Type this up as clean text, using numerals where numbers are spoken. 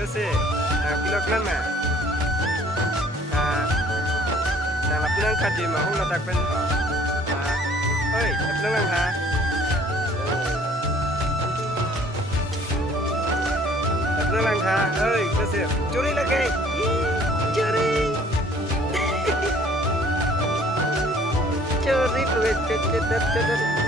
Kasi kilok lama. Nah lapunan kadi mau natak pen. Oi, lapunan lang ha. Lapunan lang ha. Oi, kasi curi lagi. Curi. Curi, curi.